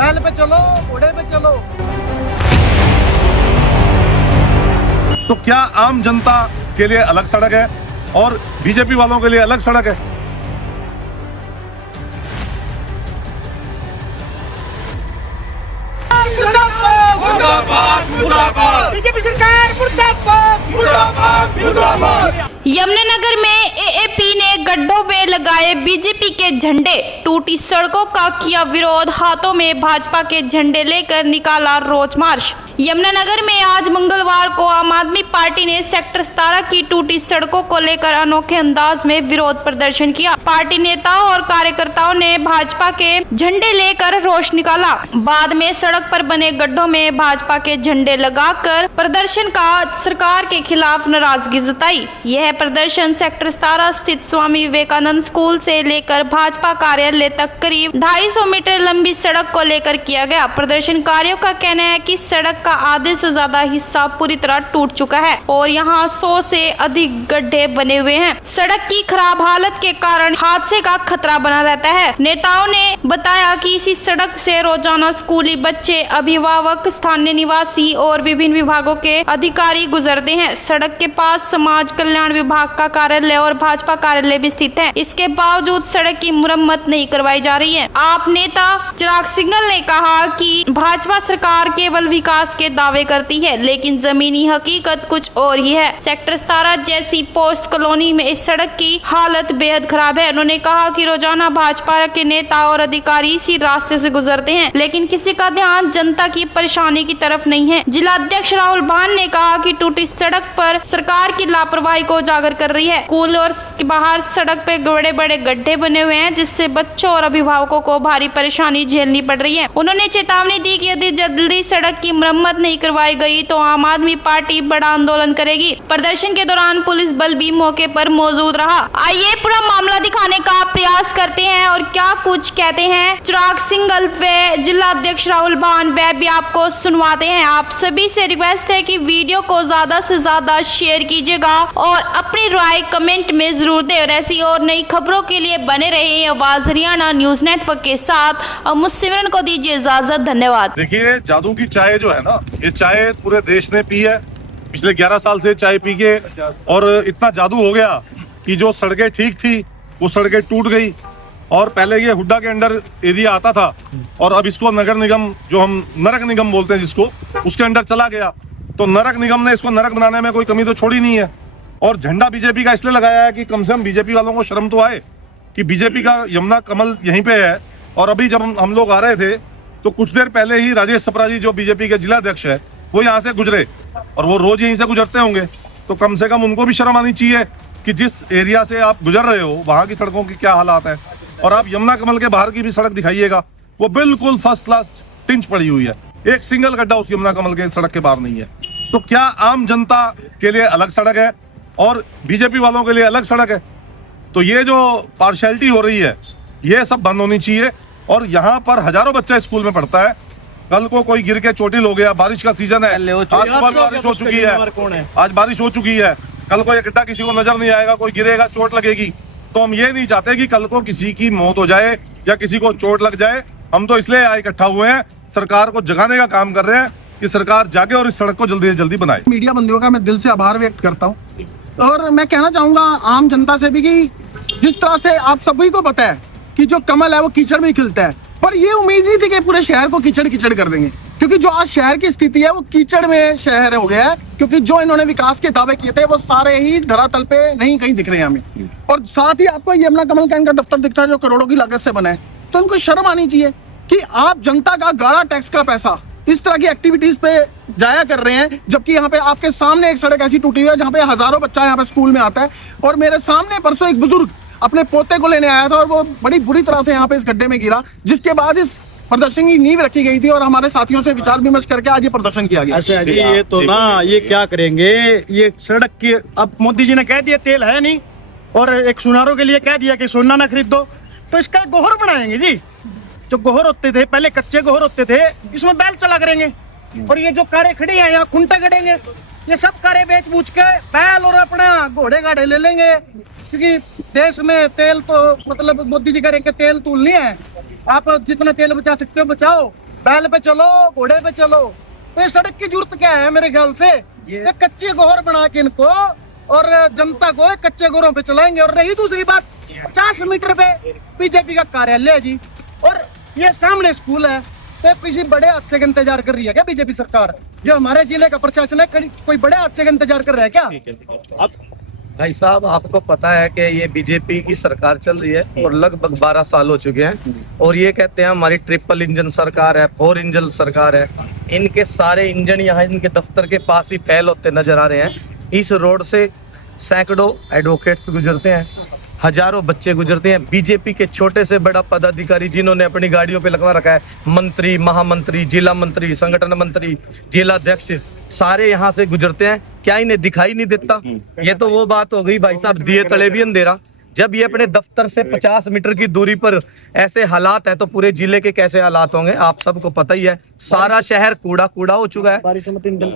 बैल पे चलो, घोड़े पे चलो। तो क्या आम जनता के लिए अलग सड़क है और बीजेपी वालों के लिए अलग सड़क है? बीजेपी सरकार मुर्दाबाद, मुर्दाबाद, मुर्दाबाद। यमुनानगर में एएपी ने गड्ढों में लगाए बीजेपी के झंडे, टूटी सड़कों का किया विरोध, हाथों में भाजपा के झंडे लेकर निकाला रोड मार्च। यमुनानगर में आज मंगलवार को आम आदमी पार्टी ने सेक्टर 17 की टूटी सड़कों को लेकर अनोखे अंदाज में विरोध प्रदर्शन किया। पार्टी नेताओं और कार्यकर्ताओं ने भाजपा के झंडे लेकर रोष निकाला। बाद में सड़क पर बने गड्ढों में भाजपा के झंडे लगाकर प्रदर्शन का सरकार के खिलाफ नाराजगी जताई। यह प्रदर्शन सेक्टर 17 स्थित स्वामी विवेकानंद स्कूल से लेकर भाजपा कार्यालय तक करीब 250 मीटर लंबी सड़क को लेकर किया गया। प्रदर्शनकारियों का कहना है कि सड़क का आधे से ज्यादा हिस्सा पूरी तरह टूट चुका है और यहाँ 100 से अधिक गड्ढे बने हुए हैं। सड़क की खराब हालत के कारण हादसे का खतरा बना रहता है। नेताओं ने बताया कि इसी सड़क से रोजाना स्कूली बच्चे, अभिभावक, स्थानीय निवासी और विभिन्न विभागों के अधिकारी गुजरते हैं। सड़क के पास समाज कल्याण विभाग का कार्यालय और भाजपा कार्यालय भी स्थित है। इसके बावजूद सड़क की मुरम्मत नहीं करवाई जा रही है। आप नेता चिराग सिंघल ने कहा कि भाजपा सरकार केवल विकास के दावे करती है, लेकिन जमीनी हकीकत कुछ और ही है। सेक्टर 17 जैसी पोस्ट कॉलोनी में इस सड़क की हालत बेहद खराब है। उन्होंने कहा कि रोजाना भाजपा के नेता और अधिकारी इसी रास्ते से गुजरते हैं, लेकिन किसी का ध्यान जनता की परेशानी की तरफ नहीं है। जिला अध्यक्ष राहुल भान ने कहा कि टूटी सड़क पर सरकार की लापरवाही को उजागर कर रही है। स्कूल और बाहर सड़क पे बड़े बड़े गड्ढे बने हुए हैं, जिससे बच्चों और अभिभावकों को भारी परेशानी झेलनी पड़ रही है। उन्होंने चेतावनी दी कि यदि जल्दी सड़क की मरम्मत नहीं करवाई गई तो आम आदमी पार्टी बड़ा आंदोलन करेगी। प्रदर्शन के दौरान पुलिस बल भी मौके पर मौजूद रहा। आइए पूरा मामला दिखाने का प्रयास करते हैं और क्या कुछ कहते हैं चिराग सिंघल व जिला अध्यक्ष राहुल भान, वह भी आपको सुनवाते हैं। आप सभी से रिक्वेस्ट है कि वीडियो को ज्यादा से ज्यादा शेयर कीजिएगा और अपनी राय कमेंट में जरूर दें। और ऐसी और नई खबरों के लिए बने रहे आवाज हरियाणा न्यूज नेटवर्क के साथ। और मुझसे सिमरन को दीजिए इजाजत। धन्यवाद। देखिए, जादू की चाय जो है ना, ये चाय पूरे देश ने पी है। पिछले 11 साल से चाय पी के और इतना जादू हो गया कि जो सड़कें ठीक थी वो सड़कें टूट गई। और पहले ये हुड्डा के अंडर एरिया आता था और अब इसको नगर निगम, जो हम नरक निगम बोलते हैं जिसको, उसके अंडर चला गया। तो नरक निगम ने इसको नरक बनाने में कोई कमी तो छोड़ी नहीं है। और झंडा बीजेपी का इसलिए लगाया है कि कम से कम बीजेपी वालों को शर्म तो आए कि बीजेपी का यमुना कमल यहीं पे है। और अभी जब हम लोग आ रहे थे तो कुछ देर पहले ही राजेश सप्रा जी, जो बीजेपी के जिला अध्यक्ष है, वो यहाँ से गुजरे और वो रोज यहीं से गुजरते होंगे। तो कम से कम उनको भी शर्म आनी चाहिए कि जिस एरिया से आप गुजर रहे हो वहाँ की सड़कों की क्या हालात है। और आप यमुना कमल के बाहर की भी सड़क दिखाइएगा, वो बिल्कुल फर्स्ट क्लास टिंच पड़ी हुई है। एक सिंगल गड्ढा उस यमुना कमल के सड़क के बाहर नहीं है। तो क्या आम जनता के लिए अलग सड़क है और बीजेपी वालों के लिए अलग सड़क है? तो ये जो पार्शियलिटी हो रही है, ये सब बंद होनी चाहिए। और यहाँ पर हजारों बच्चा स्कूल में पढ़ता है। कल को कोई गिर के चोटिल हो गया, बारिश का सीजन है, आज सुबह बारिश हो चुकी है, आज बारिश हो चुकी है, कल को ये गड्ढा किसी को नजर नहीं आएगा, कोई गिरेगा, चोट लगेगी। तो हम ये नहीं चाहते कि कल को किसी की मौत हो जाए या किसी को चोट लग जाए। हम तो इसलिए यहाँ इकट्ठा हुए हैं, सरकार को जगाने का काम कर रहे हैं कि सरकार जागे और इस सड़क को जल्दी से जल्दी बनाए। मीडिया बंदियों का मैं दिल से आभार व्यक्त करता हूँ और मैं कहना चाहूंगा आम जनता से भी कि जिस तरह से आप सभी को पता है कि जो कमल है वो कीचड़ में खिलता है, पर ये उम्मीद नहीं थी कि पूरे शहर को कीचड़ कीचड़ कर देंगे। क्योंकि जो आज शहर की स्थिति है वो कीचड़ में शहर हो गया है। क्योंकि जो इन्होंने विकास के दावे किए थे वो सारे ही धरातल पे नहीं कहीं दिख रहे हैं हमें। और साथ ही आपको यमुना कमल कैंट का दफ्तर दिखता है जो करोड़ों की लागत से बना है। तो उनको शर्म आनी चाहिए कि आप जनता का गाढ़ा टैक्स का पैसा इस तरह की एक्टिविटीज पे जाया कर रहे हैं, जबकि यहाँ पे आपके सामने एक सड़क ऐसी टूटी हुई है जहाँ पे हजारों बच्चा यहाँ पे स्कूल में आता है। और मेरे सामने परसों एक बुजुर्ग अपने पोते को लेने आया था और वो बड़ी बुरी तरह से यहाँ पे इस गड्ढे में गिरा, जिसके बाद इस प्रदर्शन की नींव रखी गई थी और हमारे साथियों से विचार विमर्श करके आज ये प्रदर्शन किया गया। अच्छा जी, ये तो ना, ये क्या करेंगे, ये सड़क की अब मोदी जी ने कह दिया तेल है नहीं और एक सुनारों के लिए कह दिया कि सोना ना खरीदो, तो इसका गोहर बनाएंगे जी। जो गोहर होते थे पहले, कच्चे गोहर होते थे, इसमें बैल चला करेंगे। और ये जो कारें खड़ी हैं यहाँ खुंटे गड़ेंगे, ये सब कारें बेच बूझ के बैल और अपना घोड़े गाड़े ले लेंगे। क्योंकि देश में तेल तो मतलब मोदी जी करेंगे तेल तूल नहीं है, आप जितना तेल बचा सकते हो बचाओ बैल पे चलो, घोड़े पे चलो। तो ये सड़क की जरूरत क्या है मेरे ख्याल से? ये कच्चे गोहर बना के इनको और जनता को कच्चे गोहरों पे चलाएंगे। और रही दूसरी बात, 50 मीटर पे बीजेपी का कार्यालय है जी, और ये सामने स्कूल है। तो किसी बड़े हादसे का इंतजार कर रही है क्या बीजेपी सरकार? जो हमारे जिले का प्रशासन है, कोई बड़े हादसे का इंतजार कर रहा है क्या? भाई साहब, आपको पता है कि ये बीजेपी की सरकार चल रही है और लगभग 12 साल हो चुके हैं, और ये कहते हैं हमारी ट्रिपल इंजन सरकार है, 4 इंजन सरकार है। इनके सारे इंजन यहाँ इनके दफ्तर के पास ही फेल होते नजर आ रहे हैं। इस रोड से सैकड़ों एडवोकेट्स गुजरते हैं, हजारों बच्चे गुजरते हैं। बीजेपी के छोटे से बड़ा पदाधिकारी जिन्होंने अपनी गाड़ियों पे लगवा रखा है, मंत्री, महामंत्री, जिला मंत्री, संगठन मंत्री, जिला अध्यक्ष, सारे यहाँ से गुजरते हैं। क्या इन्हें दिखाई नहीं देता? ये तो वो बात हो गई भाई साहब, दिए तले भी अंधेरा। जब ये अपने दफ्तर से 50 मीटर की दूरी पर ऐसे हालात हैं, तो पूरे जिले के कैसे हालात होंगे आप सबको पता ही है। सारा शहर कूड़ा कूड़ा हो चुका है,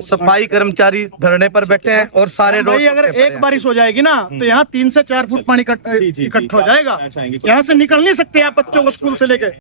सफाई कर्मचारी धरने पर बैठे हैं और सारे रोड भाई अगर एक बारिश हो जाएगी ना, तो यहाँ 3 से 4 फुट पानी इकट्ठा हो जाएगा। यहाँ से निकल नहीं सकते आप बच्चों को स्कूल से लेके।